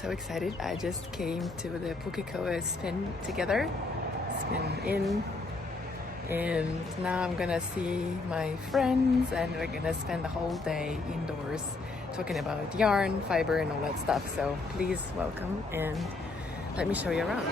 so excited. I just came to the Pukekohe Spin together, spin in, and now I'm gonna see my friends and we're gonna spend the whole day indoors talking about yarn, fiber and all that stuff. So please welcome and let me show you around.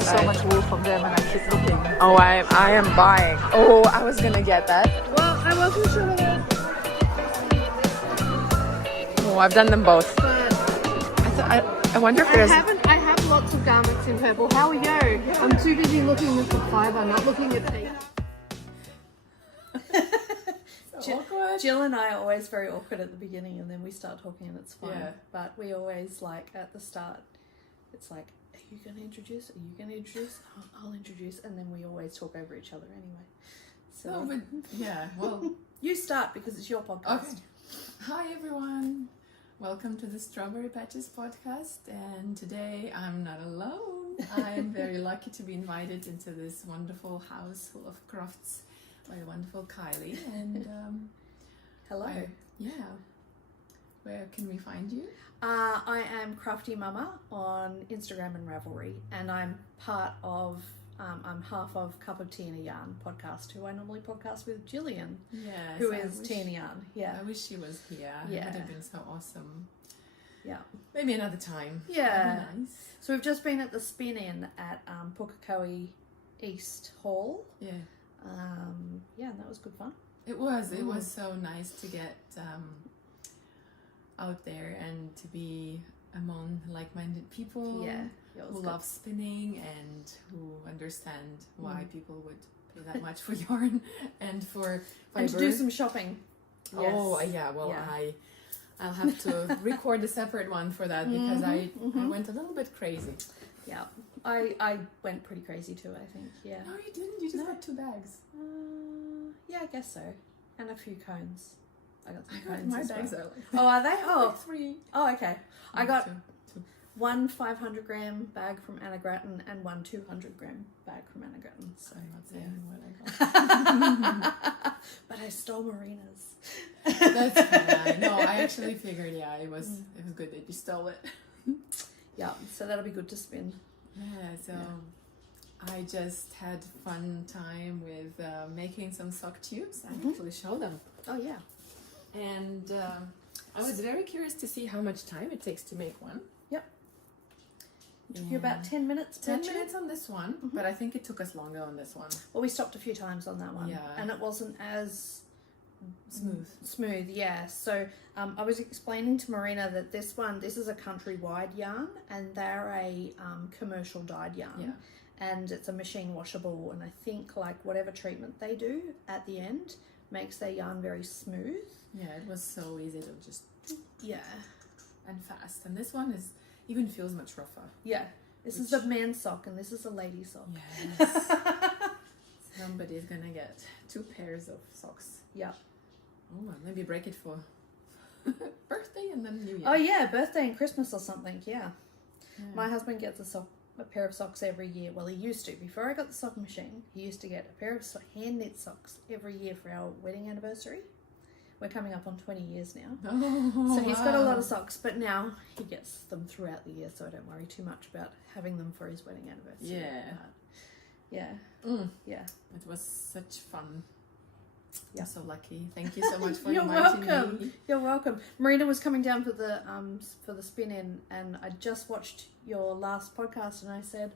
So much wool from them and I keep looking. Oh, I am buying. Oh, I was gonna get that. Well, I wasn't sure whether. Oh, I've done them both. But I wonder if there's. I have lots of garments in purple. How are you? I'm too busy looking at the fibre, not looking at the. Jill and I are always very awkward at the beginning and then we start talking and it's fine. Yeah. But we always like at the start, it's like, are you going to introduce? Are you going to introduce? I'll introduce. And then we always talk over each other anyway. So No, but yeah, well. you start because it's your podcast. Okay. Hi everyone. Welcome to the Strawberry Patches podcast. And today I'm not alone. I am very lucky to be invited into this wonderful house full of crafts by the wonderful Kylie. And Hello. Where can we find you? I am Crafty Mama on Instagram and Ravelry, and I'm part of, I'm half of Cup of Tea and a Yarn podcast, who I normally podcast with Gillian, Yes. who is Tea and a Yarn. Yeah. I wish she was here. Yeah. It would have been so awesome. Yeah. Maybe another time. Yeah. That'd be nice. So we've just been at the spin-in at Pukekohe East Hall. Yeah. Yeah, and that was good fun. It was so nice to get out there and to be among like-minded people who love spinning and who understand why people would pay that much for yarn and for fiber. And to do some shopping. Oh, yeah, well, Yeah. I'll have to record a separate one for that because I went a little bit crazy. Yeah, I went pretty crazy too, I think, yeah. No, you didn't. You just got 2 bags. Yeah, I guess so. And a few cones. I got some I got cones my as bags well. are like Oh, are they? Oh, like 3. oh, okay. I got two. one 500 gram bag from Anna Grattan and one 200 gram bag from Anna Grattan. So I'm not saying what I got. but I stole Marina's. That's fine. No, I actually figured, it was good that you stole it. Yeah, so that'll be good to spin. Yeah, so I just had fun time with making some sock tubes. I actually show them. Oh, yeah. And I was very curious to see how much time it takes to make one. Yep. It took you about 10 minutes. 10 minutes on this one, but I think it took us longer on this one. Well, we stopped a few times on that one. Yeah. And it wasn't as Smooth, yeah. So I was explaining to Marina that this is a countrywide yarn and they're a commercial dyed yarn. Yeah. And it's a machine washable, and I think like whatever treatment they do at the end makes their yarn very smooth. Yeah, it was so easy to just and fast. And this one even feels much rougher. Yeah. This is a man's sock and this is a lady's sock. Yes. Somebody's gonna get 2 pairs of socks. Yeah. Oh, maybe break it for birthday and then New Year. Oh yeah, birthday and Christmas or something. Yeah. Yeah. My husband gets a pair of socks every year. Well, he used to. Before I got the sock machine, he used to get a pair of hand knit socks every year for our wedding anniversary. We're coming up on 20 years now. Oh, So he's got a lot of socks, but now he gets them throughout the year, so I don't worry too much about having them for his wedding anniversary. Yeah. Yeah. Yeah. It was such fun. Yeah. I'm so lucky. Thank you so much for You're inviting welcome. me. You're welcome. Marina was coming down for the spin in, and I just watched your last podcast, and I said,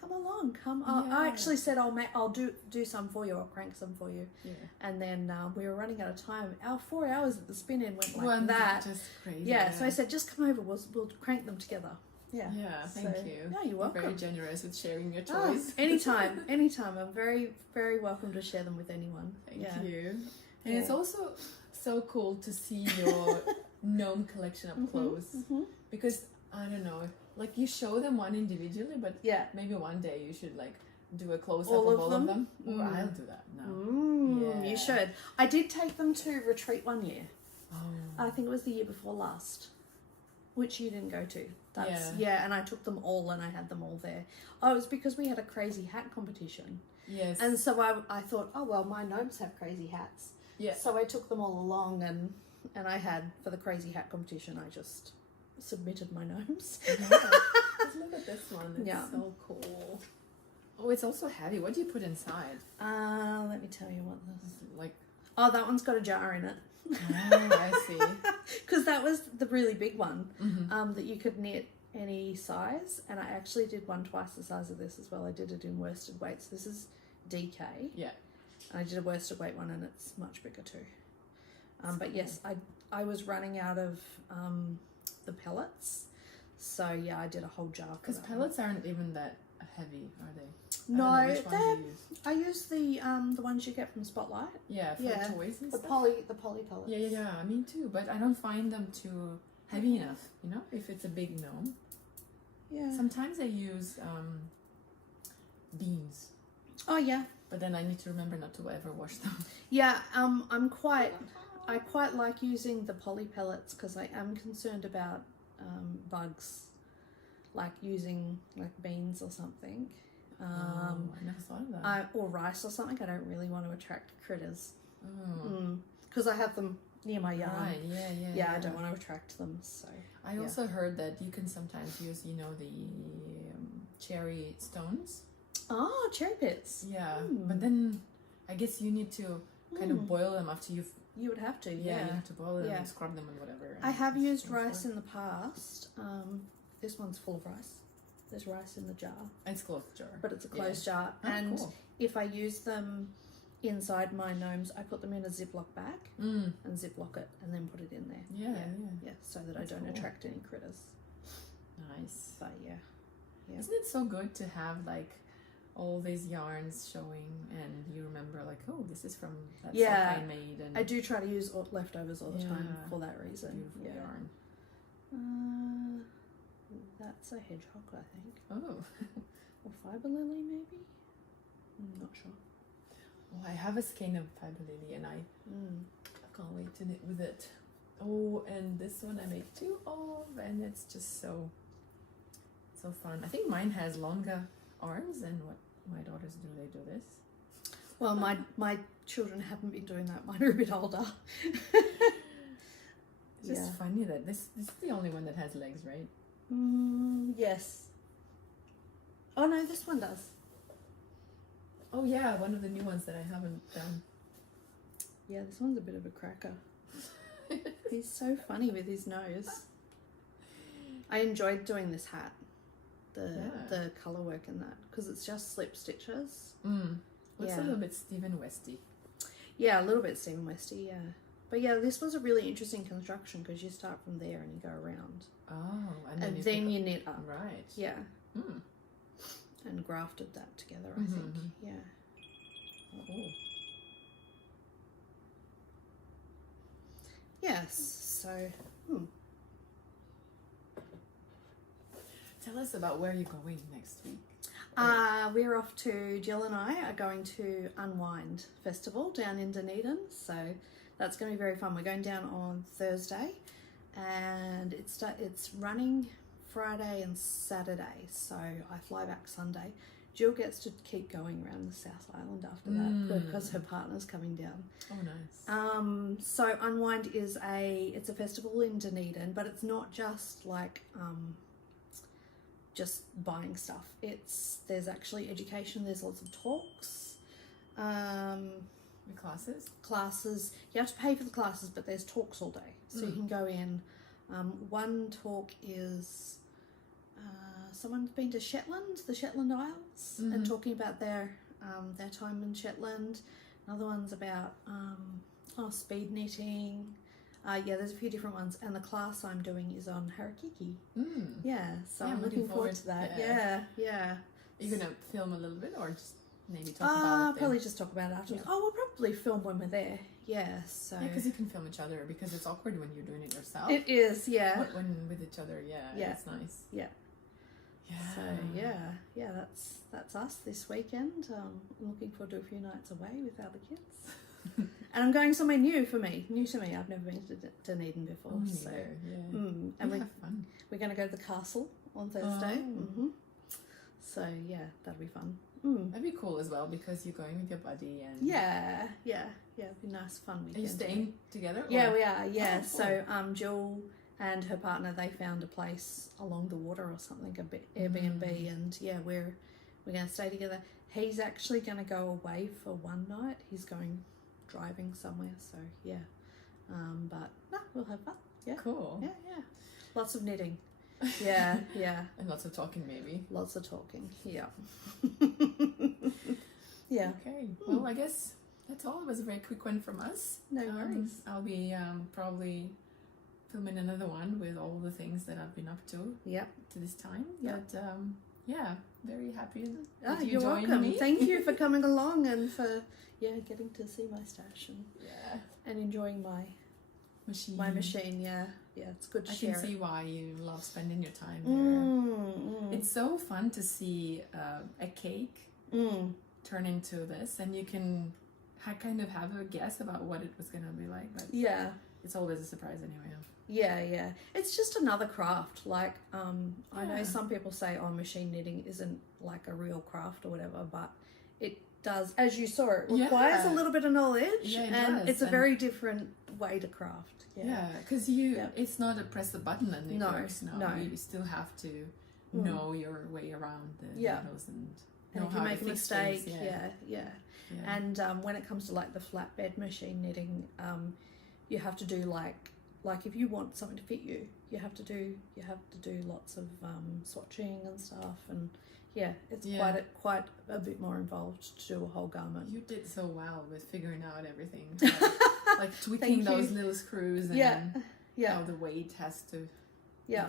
"Come along, come." Yeah. I actually said, "I'll do some for you. I'll crank some for you." Yeah. And then we were running out of time. Our 4 hours at the spin in went like Wasn't that. Just crazy. Yeah. So I said, "Just come over. We'll crank them together." Yeah. Yeah, thank So- you. Yeah, you're welcome. Very generous with sharing your Oh, toys. anytime. I'm very, very welcome to share them with anyone. Thank Yeah. you. And Yeah. it's also so cool to see your gnome collection up close. Mhm. Because, I don't know, like you show them one individually, but Yeah. maybe one day you should like do a close-up All of of all them? of them. Or Mm. I'll do that now. You Yeah. should. I did take them to retreat one year. Oh. I think it was the year before last, which you didn't go to. Yeah. Yeah, and I took them all and I had them all there. Oh, it was because we had a crazy hat competition. Yes. And so I thought, oh, well, my gnomes have crazy hats. yeah. So I took them all along and I had, for the crazy hat competition, I just submitted my gnomes. Yeah. Just look at this one. It's Yeah. so cool. Oh, it's also heavy. What do you put inside? Let me tell you what this. Like, Oh, that one's got a jar in it. oh, I see. Because that was the really big one Mhm. that you could knit any size. And I actually did one twice the size of this as well. I did it in worsted weights. This is DK. Yeah. And I did a worsted weight one and it's much bigger too. But yes, I was running out of the pellets. So yeah, I did a whole jar. for Because that pellets aren't even that heavy, are they? one. I don't know No, which ones they're, you use. I use the ones you get from Spotlight. Yeah, for Yeah, toys and The stuff. poly pellets. Yeah, me too. But I don't find them too heavy enough, you know, if it's a big gnome. Yeah. Sometimes I use beans, Oh yeah. but then I need to remember not to ever wash them. Yeah, I quite like using the poly pellets because I am concerned about bugs, like using like beans or something, I never thought of that. or rice or something. I don't really want to attract critters Oh. because I have them near my yard. Right, yeah. Yeah, I don't want to attract them. So I also heard that you can sometimes use, you know, the cherry stones. cherry pits. Yeah, but then I guess you need to kind of boil them after you've. You would have to. Yeah, Yeah. you have to boil them Yeah. and scrub them and whatever. I have and used so forth. rice in the past. This one's full of rice. There's rice in the jar, It's closed jar. but it's a closed jar. Oh, And cool. if I use them inside my gnomes, I put them in a Ziploc bag Mm. and Ziploc it and then put it in there. Yeah. Yeah, so that That's I don't cool. attract any critters. Nice. But yeah. Yeah. Isn't it so good to have like all these yarns showing and you remember like, oh, this is from that Yeah. sock I made and I do try to use leftovers all the time Yeah. for that reason. beautiful Yeah. yarn. That's a hedgehog, I think. Oh. Or fiber lily, maybe? I'm not sure. Oh, I have a skein of fiber lily and I can't wait to knit with it. Oh, and this one I make 2 of and it's just so fun. I think mine has longer arms than what my daughters do. They do this. Well, my children haven't been doing that. Mine are a bit older. It's just funny that this is the only one that has legs, right? Yes. Oh no, this one does. Oh yeah, one of the new ones that I haven't done. Yeah, this one's a bit of a cracker. He's so funny with his nose. I enjoyed doing this hat, the colour work in that, because it's just slip stitches. Looks a little bit Stephen Westy. Yeah, a little bit Stephen Westy, yeah. But yeah, this was a really interesting construction because you start from there and you go around. Oh, And then you knit up. Right. Yeah. Mm. And grafted that together, I think. Yeah. Oh. Yes, so... Tell us about where you're going next week. We're off to, Jill and I are going to Unwind Festival down in Dunedin, so that's going to be very fun. We're going down on Thursday, and it's running Friday and Saturday, so I fly back Sunday. Jill gets to keep going around the South Island after that because her partner's coming down. Oh, nice. So Unwind is it's a festival in Dunedin, but it's not just like just buying stuff. There's actually education. There's lots of talks. Classes. You have to pay for the classes, but there's talks all day, so you can go in. One talk is someone's been to Shetland, the Shetland Isles, and talking about their time in Shetland. Another one's about speed knitting. There's a few different ones, and the class I'm doing is on harakiki. So I'm looking forward to that. Yeah. Are you gonna film a little bit, or just maybe talk about it? Probably just talk about it afterwards. Yeah. We'll probably film when we're there. Yeah, so because you can film each other, because it's awkward when you're doing it yourself. It is, yeah. But when with each other, it's nice. Yeah. So that's us this weekend. I'm looking forward to a few nights away without the kids. And I'm going somewhere new to me. I've never been to Dunedin before. And have fun. We're going to go to the castle on Thursday. So yeah, that'll be fun. That'd be cool as well, because you're going with your buddy and it'd be nice fun weekend. Are you staying together? Yeah, we are. Yeah, cool. So Jill and her partner, they found a place along the water or something, Airbnb, and we're going to stay together. He's actually going to go away for one night. He's going driving somewhere, so but no, we'll have fun. Yeah, cool. Yeah, lots of knitting. Yeah. And lots of talking, maybe. Lots of talking. Yeah. Okay. Well, I guess that's all. It was a very quick one from us. No worries. I'll be probably filming another one with all the things that I've been up to. To this time. But very happy that you you're joined welcome. me. Thank you for coming along and for getting to see my stash and enjoying my machine. Yeah, it's good to share. I can see why you love spending your time there. It's so fun to see a cake turn into this, and you can kind of have a guess about what it was going to be like, but it's always a surprise anyway. Yeah. It's just another craft. Like, I know some people say, machine knitting isn't like a real craft or whatever, but it does, as you saw, it requires a little bit of knowledge, and it's a very different way to craft. Because it's not a press the button and it works. No, you still have to know your way around the needles and know if you how make to a fix mistake, things. And when it comes to like the flatbed machine knitting, you have to do like if you want something to fit you, you have to do lots of swatching and stuff, and it's quite a bit more involved to do a whole garment. You did so well with figuring out everything, like tweaking those little screws and how the weight has to. Yeah.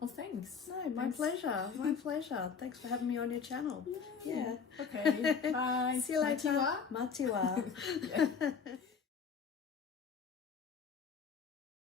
Well, thanks. No, my pleasure. My pleasure. Thanks for having me on your channel. Okay. Bye. See you later. Matiwa. Matiwa.